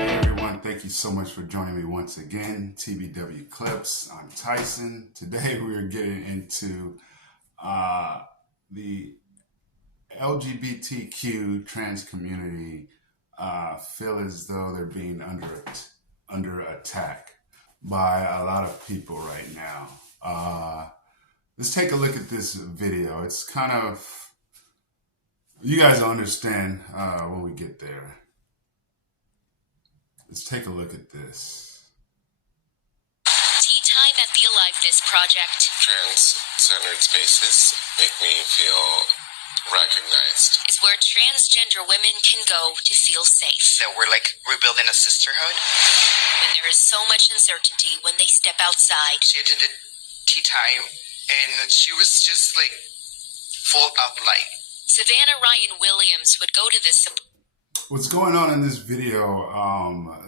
Everyone, thank you so much for joining me once again. TBW Clips. I'm Tyson. Today we are getting into the LGBTQ trans community feel as though they're being under attack by a lot of people right now. Let's take a look at this video. It's kind of, you guys will understand when we get there. Let's take a look at this. Tea time at the Aliveness Project. Trans-centered spaces make me feel recognized. It's where transgender women can go to feel safe. That we're rebuilding a sisterhood. When there is so much uncertainty when they step outside. She attended tea time and she was just full of light. Savannah Ryan Williams would go to this. What's going on in this video,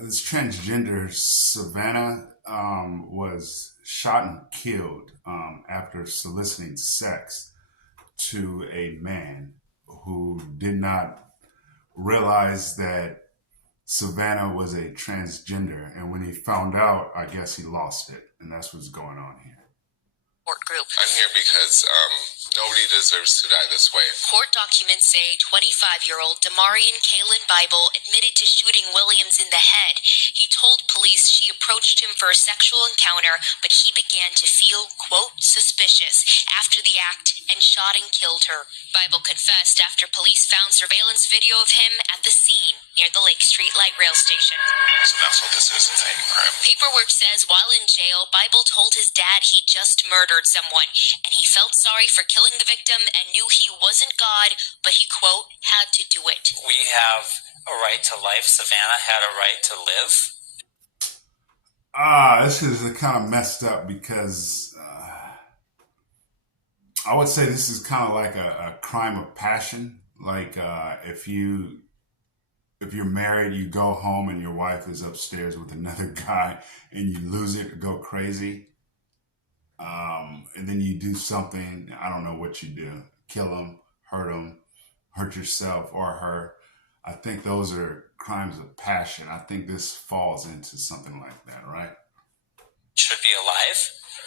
this transgender Savannah was shot and killed after soliciting sex to a man who did not realize that Savannah was a transgender. And when he found out, I guess he lost it. And that's what's going on here. Group. I'm here because nobody deserves to die this way. Court documents say 25-year-old Damarian Kaylin Bible admitted to shooting Williams in the head. He told police she approached him for a sexual encounter, but he began to feel, quote, suspicious after the act and shot and killed her. Bible confessed after police found surveillance video of him at the scene near the Lake Street light rail station. So that's what this is, a hate crime. Paperwork says while in jail, Bible told his dad he just murdered someone, and he felt sorry for killing the victim and knew he wasn't God, but he, quote, had to do it. We have a right to life. Savannah had a right to live. This is kind of messed up because I would say this is kind of like a crime of passion. Like if you're married, you go home and your wife is upstairs with another guy and you lose it or go crazy. And then you do something, I don't know what you do, kill them, hurt yourself or her. I think those are crimes of passion. I think this falls into something like that, right? Should be alive.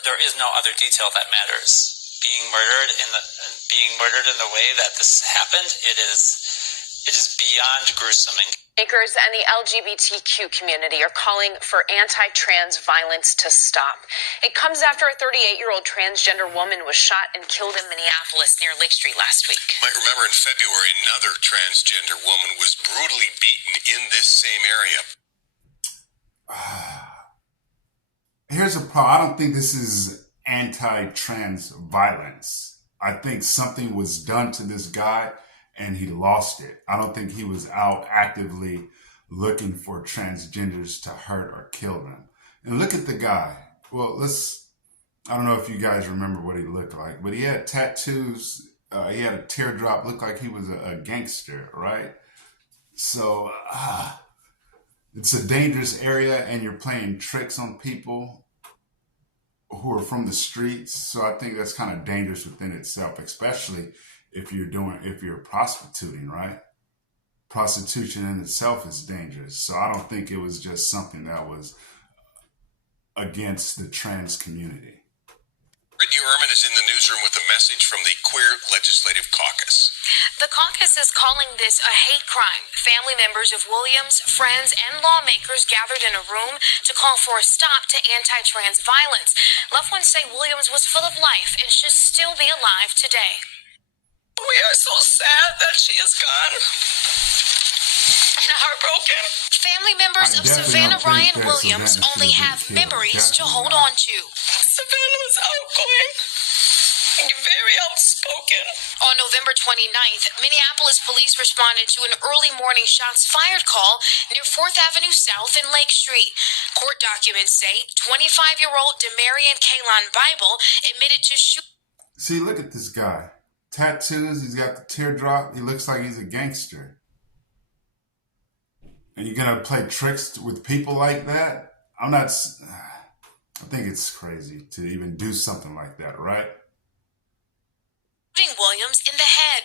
There is no other detail that matters. Being murdered in the way that this happened, it is beyond gruesome. Makers and the LGBTQ community are calling for anti-trans violence to stop. It comes after a 38-year-old transgender woman was shot and killed in Minneapolis near Lake Street last week. You might remember in February, another transgender woman was brutally beaten in this same area. Here's a problem. I don't think this is anti-trans violence. I think something was done to this guy and he lost it. I don't think he was out actively looking for transgenders to hurt or kill them. And look at the guy. Well, I don't know if you guys remember what he looked like, but he had tattoos. He had a teardrop, looked like he was a gangster, right? So it's a dangerous area and you're playing tricks on people who are from the streets. So I think that's kind of dangerous within itself, especially if you're prostituting, right? Prostitution in itself is dangerous. So I don't think it was just something that was against the trans community. Brittany Ehrman is in the newsroom with a message from the Queer Legislative Caucus. The caucus is calling this a hate crime. Family members of Williams, friends, and lawmakers gathered in a room to call for a stop to anti-trans violence. Loved ones say Williams was full of life and should still be alive today. We are so sad that she is gone and heartbroken. Family members of Savannah Ryan Williams only have memories to hold on to. Savannah was outgoing and very outspoken. On November 29th, Minneapolis police responded to an early morning shots fired call near 4th Avenue South and Lake Street. Court documents say 25-year-old Damarian Kaylin Bible admitted to shoot. See, look at this guy. Tattoos, he's got the teardrop. He looks like he's a gangster. And you're going to play tricks with people like that? I think it's crazy to even do something like that, right? Williams in the head.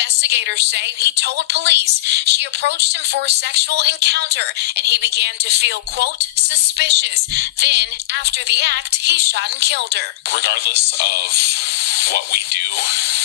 Investigators say he told police she approached him for a sexual encounter and he began to feel, quote, suspicious. Then, after the act, he shot and killed her. Regardless of what we do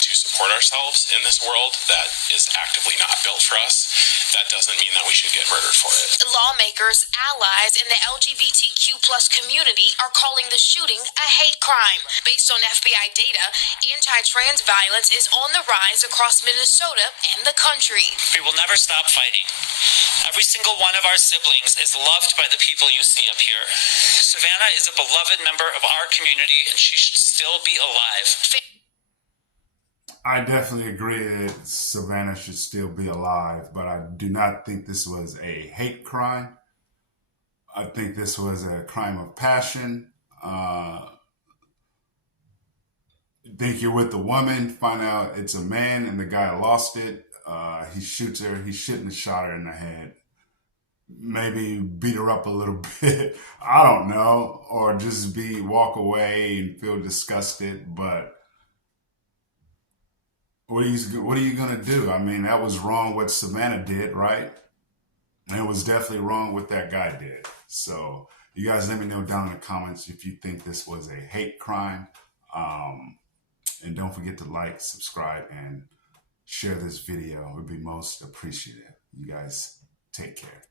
to support ourselves in this world that is actively not built for us, that doesn't mean that we should get murdered for it. Lawmakers, allies, and the LGBTQ plus community are calling the shooting a hate crime. Based on FBI data, anti-trans violence is on the rise across Minnesota and the country. We will never stop fighting. Every single one of our siblings is loved by the people you see up here. Savannah is a beloved member of our community, and she should still be alive. I definitely agree that Savannah should still be alive, but I do not think this was a hate crime. I think this was a crime of passion. Think you're with a woman, find out it's a man, and the guy lost it. He shoots her. He shouldn't have shot her in the head. Maybe beat her up a little bit. I don't know. Or just walk away and feel disgusted. But what are you going to do? I mean, that was wrong what Savannah did, right? And it was definitely wrong what that guy did. So you guys let me know down in the comments if you think this was a hate crime. And don't forget to like, subscribe, and share this video. It would be most appreciated. You guys take care.